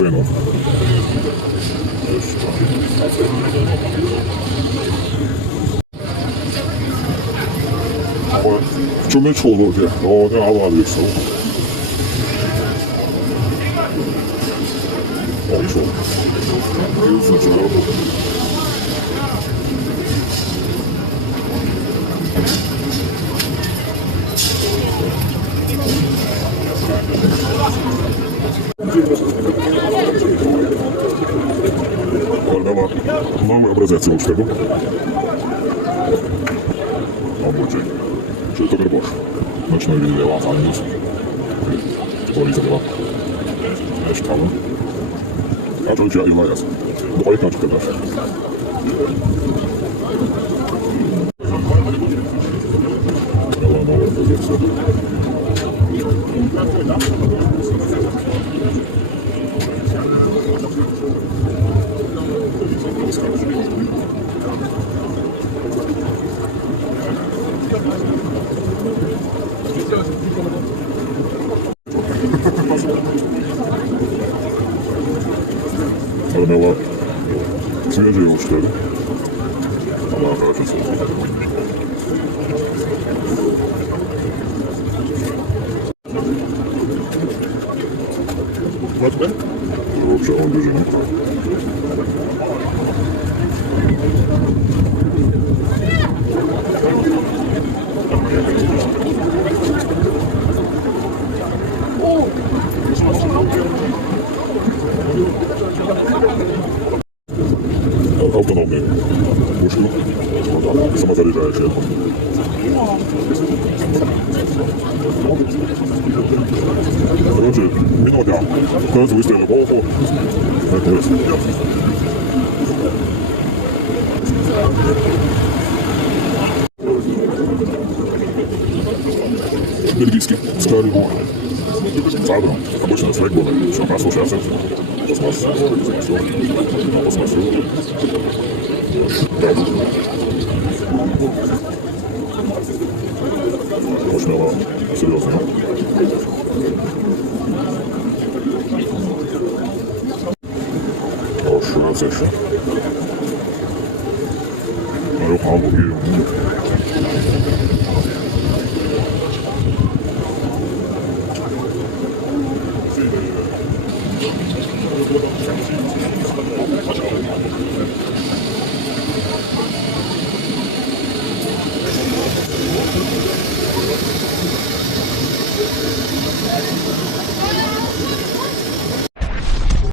Genau. 좀 해쳐도 돼. 내가 아무 안 했어. 없어. 이거 진짜. Давай, новый образец его скажу. Обучай. Что это грибош? Ночной видели вам фандус. Полиция была. Знаешь, там. А что у тебя и лаяс? Давай качка дашь. Давай, новый образец. Она свежая, что ли? Она кажется. Вот бы? Вообще он бежит. Автономные пушки, вот, самозаряжающие. Короче, минута. Раз выстрелил в голову, это есть. Бельгийский, старый бог. Садром, обычно с флейкболом, шампанского шасси. Посмотрю. Да. Очень серьезно. Хорошо, это еще. Рухамбургер.